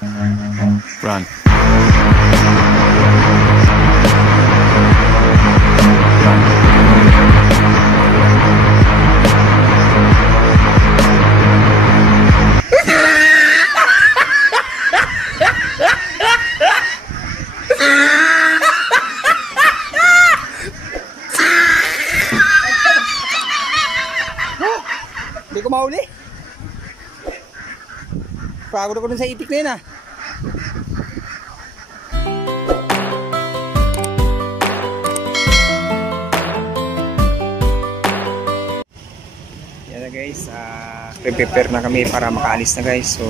Run. Hindi ko mahuli. Pagod ako dun sa itik na yun ah. Yan na guys, prepare na kami para makaalis na guys. So,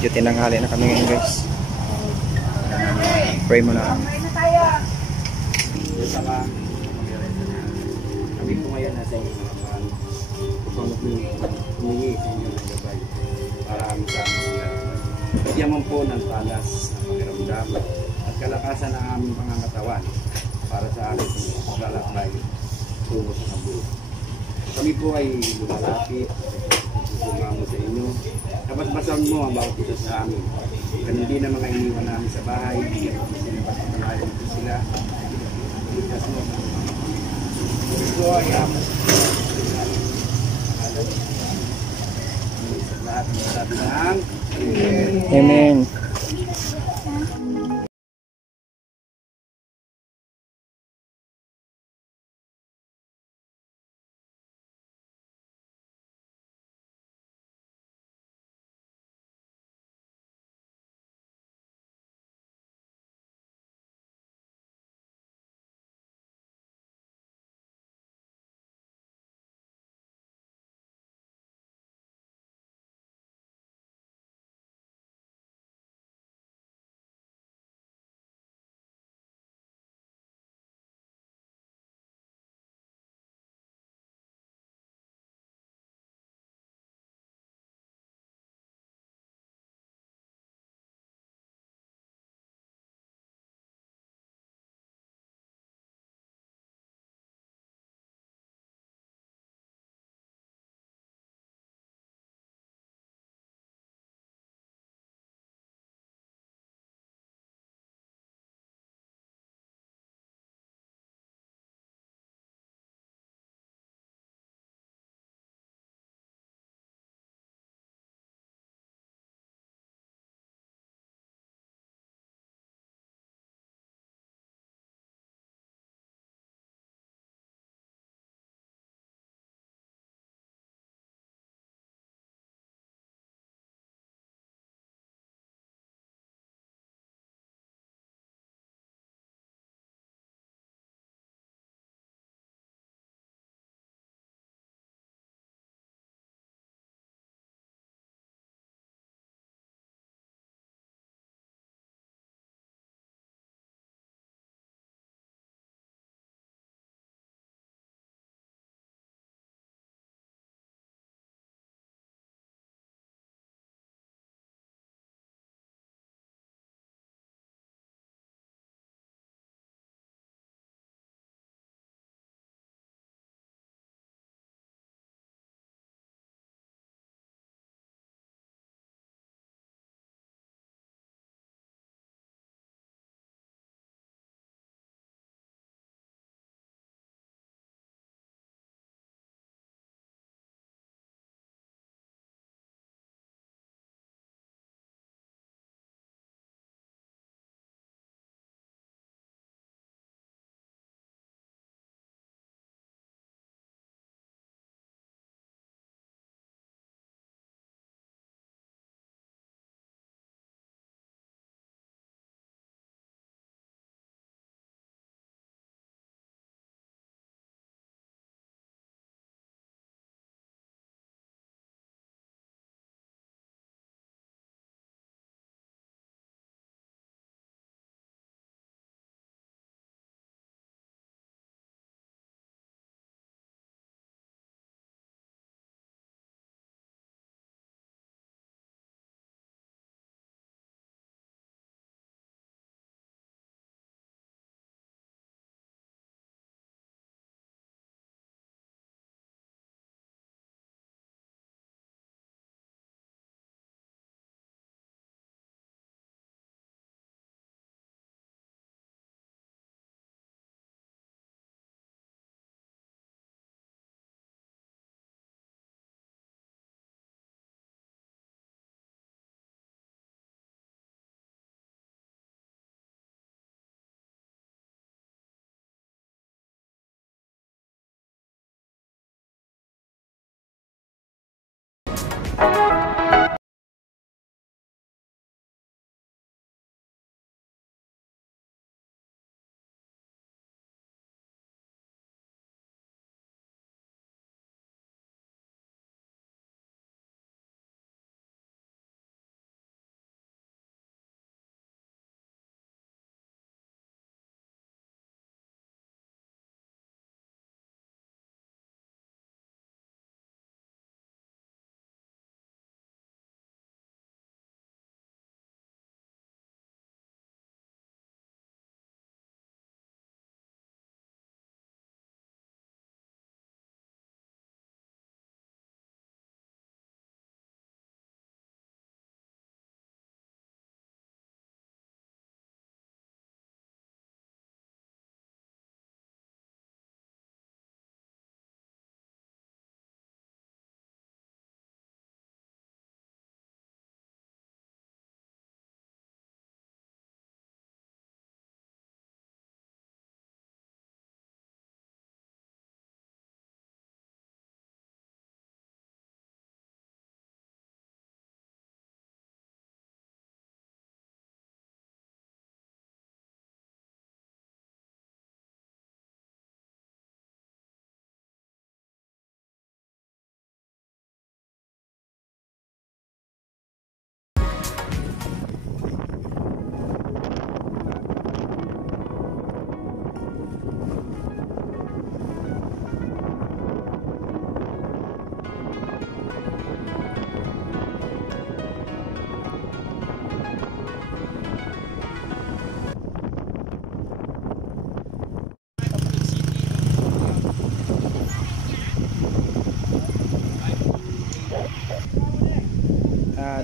yung tinanghali na kami ngayon guys. Pray mo na. Kami po ngayon nasa inyo mga paano. Kung humingi sa inyo ng gabay para kami sa aming sila. Bigyan mo po ng talas na pakiramdam at kalakasan ng aming pangangatawan para sa aming paglalakbay tungo sa kabul. Kami po ay lumalapit sumamo sa inyo. Kapasbasan mo ang bawat isa sa amin. Kaya hindi na mga iniwan namin sa bahay. Bigyan mo sila pagkakalayan po sila. Ligtas mo. Ito ay lahat ng sabi ng Amen.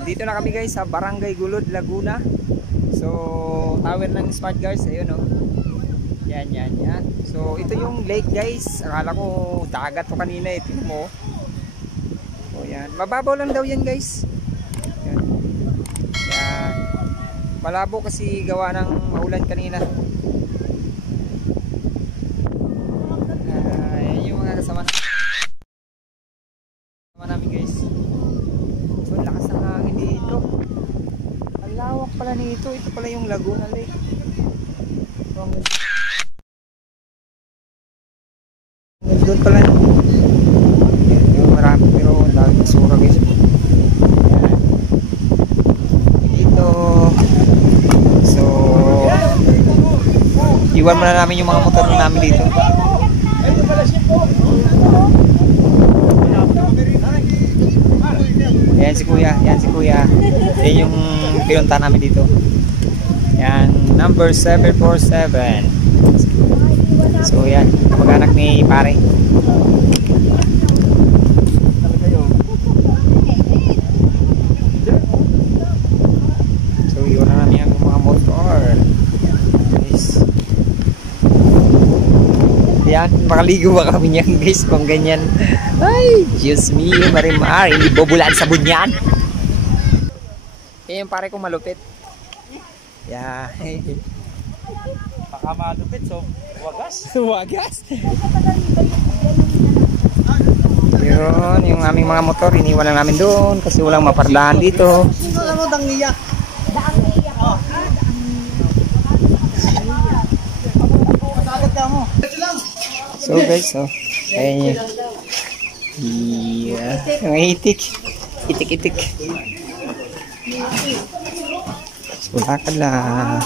Dito na kami guys sa Barangay Gulod, Laguna. So tower ng Smart Guards, ayun oh. Yan. So ito yung lake guys. Akala ko dagat to kanina eh, tingnan mo. So yan, mababaw lang daw yan guys. Yan. Malabo kasi gawa ng maulan kanina. Yung mga kasama namin guys. So lakas ng hangin dito. Ang lawak pala nito. Ito pala yung Laguna Lake. So doon pala yung marami pero ang dami basura guys. Yan. Dito. So iwan muna namin yung mga motor namin dito. Yan si kuya. Yan yung pinunta namin dito. Yan, number 747. So yan, kamag-anak ni pare. So iwan na namin yung mga motor. Guys. Yan, makaligo ba kami niyan guys kung ganyan. Ay, Diyos me, marimar, hindi bobulaan sa bunyan. Yan yung pare kong malupit. Yeah. Baka malupit, so wagas. Wagas. Yun, yung aming mga motor, iniwan lang namin doon kasi walang mapardahan dito. So guys, so ayun yun. Yeah, yung itik. So lakad lang.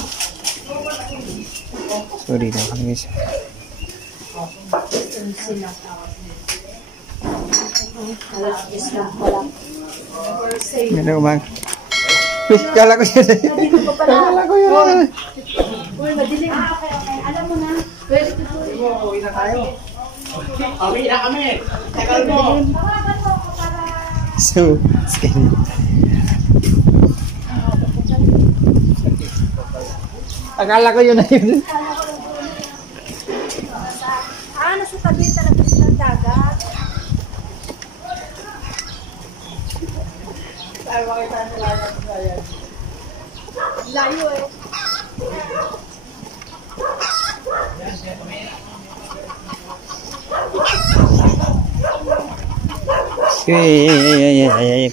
Sorry daw guys. Ano bang? Kala ko yun. Uy, madilim. Okay. Alam mo na. Pwede ko. Uwi na tayo. Uwi na kami. Tagal mo. So, skin. Akala ko yun na yun. Nasa tabi talaga ng dagat. Ay, makita nila na yan. Layo eh.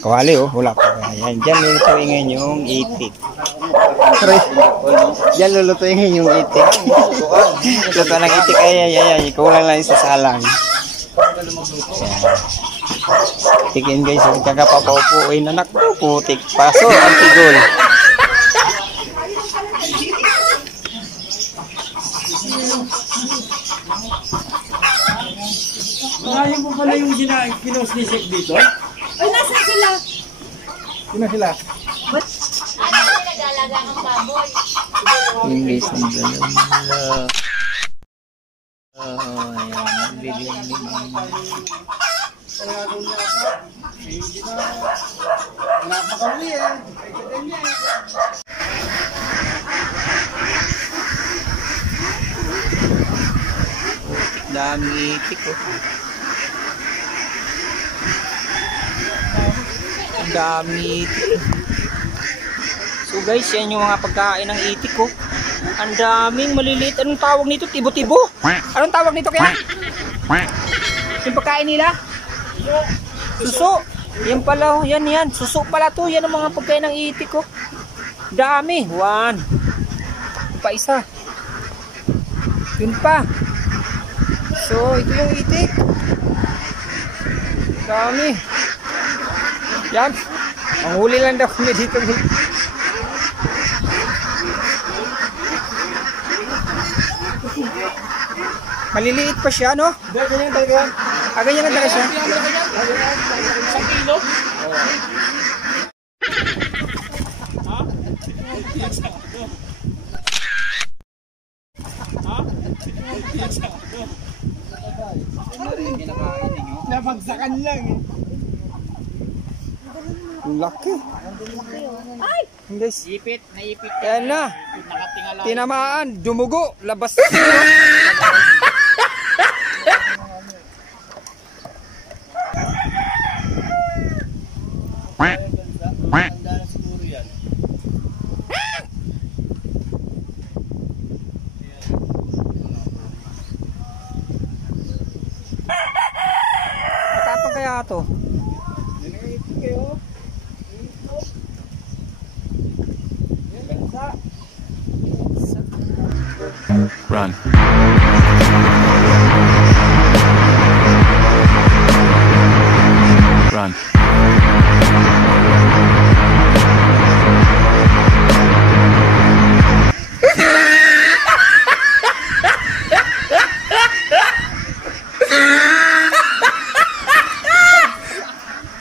Kawali oh, wala pa. Ayan, dyan lulutuin yung itik. Dyan lulutuin yung itik. Luto ng itik, ay, kulang lang sa salang. Tikin guys, kagapapaupuin na putik. Paso, antigol. Ngayon po pala yung kinos ni Sek dito? Uy, nasa sila? Sino sila? Ano na nag-alaga ng baboy? Yung guys, nandun. Ayan, bigyan din. Wala pa kami eh. Dami itik oh. Dami itik. So guys, yan yung mga pagkain ng itik oh. Ang daming maliliit. Anong tawag nito? Tibo-tibo? Anong tawag nito kaya? Yung pagkain nila? Suso. Yan pala oh. Yan. Suso pala to. Yan ang mga pagkain ng itik oh. Dami. 1. Pa isa. Yun pa. So, ito yung itik. Dami. Yan. Ang huli lang daw kami dito. Maliliit pa siya, no? Ganyan talaga yan. Ganyan lang talaga siya. 1 kilo? Nabagsakan lang eh. Ang laki. Ay! Guys, Ipit, naipit. yan na. Nakatingala. Tinamaan, dumugo, labas. Matapang kaya to? Run. Run.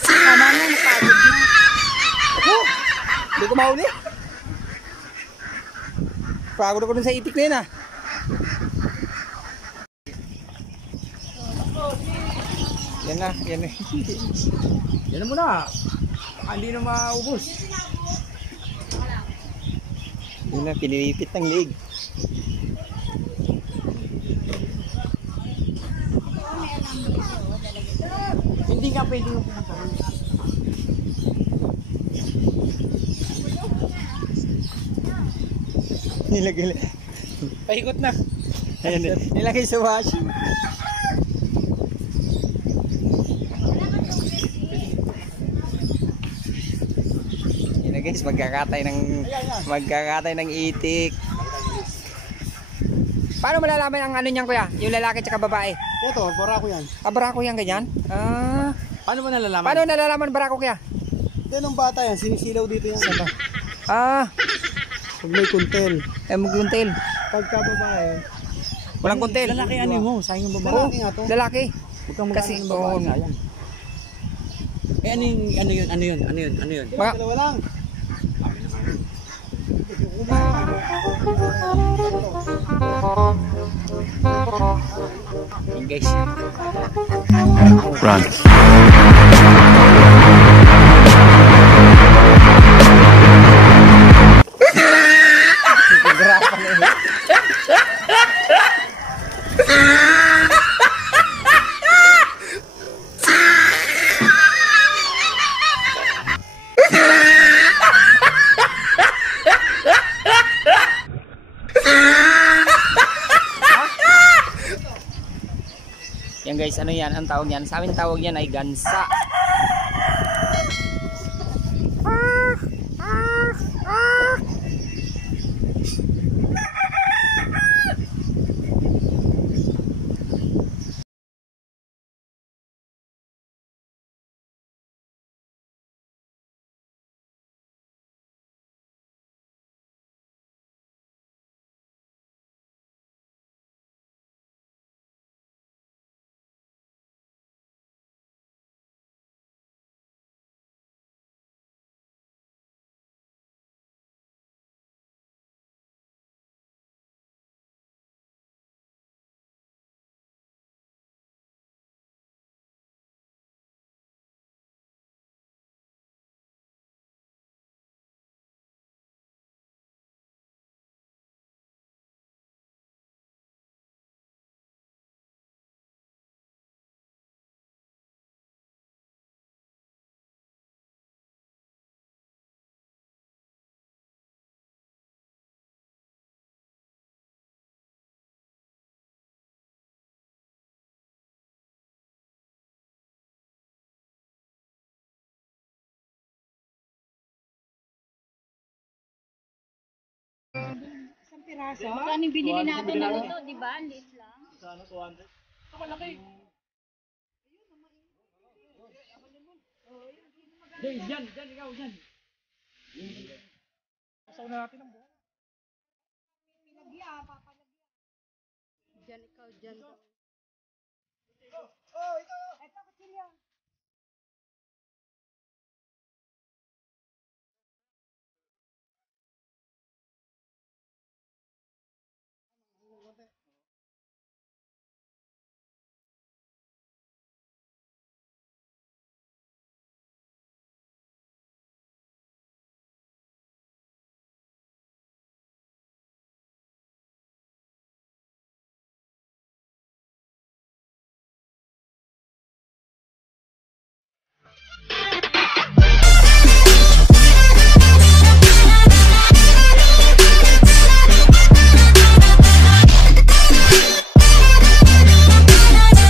Tama na, napagod na. Hindi ko mahuli. Pagod ako dun sa itik na yun ah. Yan na, yan na. Yan na muna. Baka hindi na maubos. Yan na, pinilipit ng leg. Hindi ka pwedeng pumunta rin. Nilagay. Paikot na. Ayan, nilagay sa washing. Yan na guys, magkakatay ng itik. Paano malalaman ang ano niyan kuya? Yung lalaki tsaka babae? Ito, barako yan. Ah, barako yan ganyan? Ah, Paano mo nalalaman? paano nalalaman barako kuya? Yan ang bata yan, sinisilaw dito yan. Ah, Pag may kuntel. muguntil. Pagka babae. Walang kuntil. Lalaki ano mo, sayang yung babae. Oo, Lalaki nga to. lalaki. Huwag kang Kasi, magkano ng babae, oo. sayang. Eh ano yung, ano yun? Mga- Dalawa lang. Yan guys. Run. Grapa na yun. Yan guys, ano yan? Ang tawag yan? Sa amin tawag yan ay gansa. Isang piraso. Magkano yung binili natin na ito, di ba? Liit lang. Sana 200. Ito malaki. Dyan, ikaw, dyan. Pasaw na natin ang buhay. Pinagya, papalagyan. Diyan ikaw, diyan. Oh, ikaw.